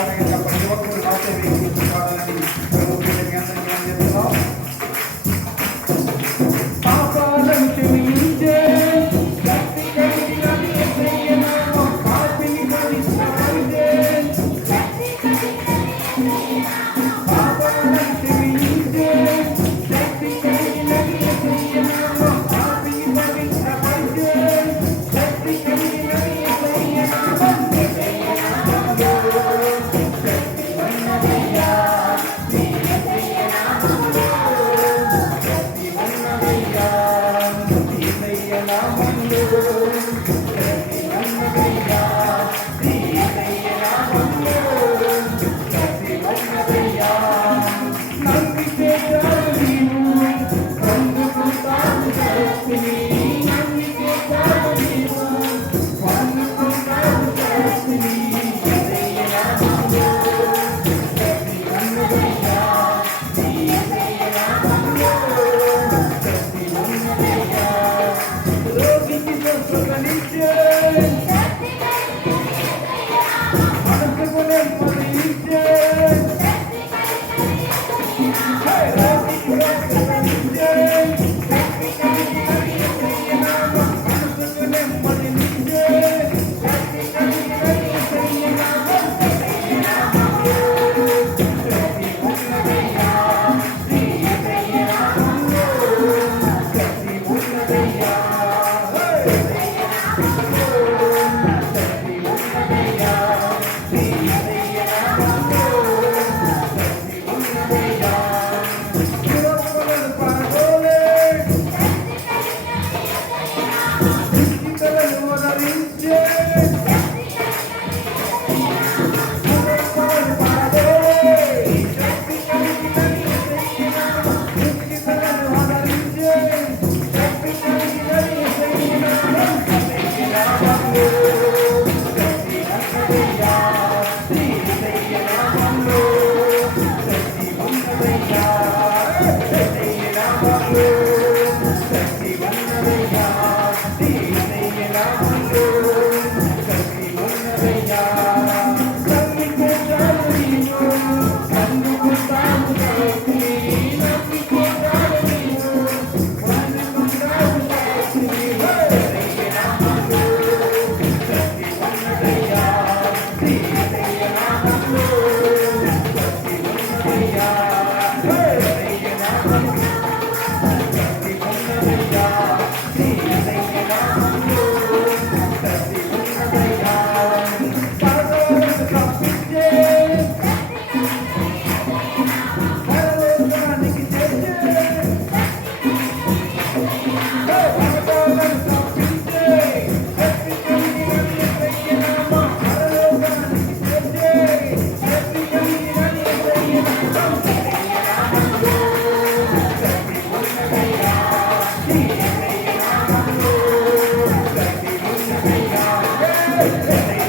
Gracias. Corinthians! you. Amen.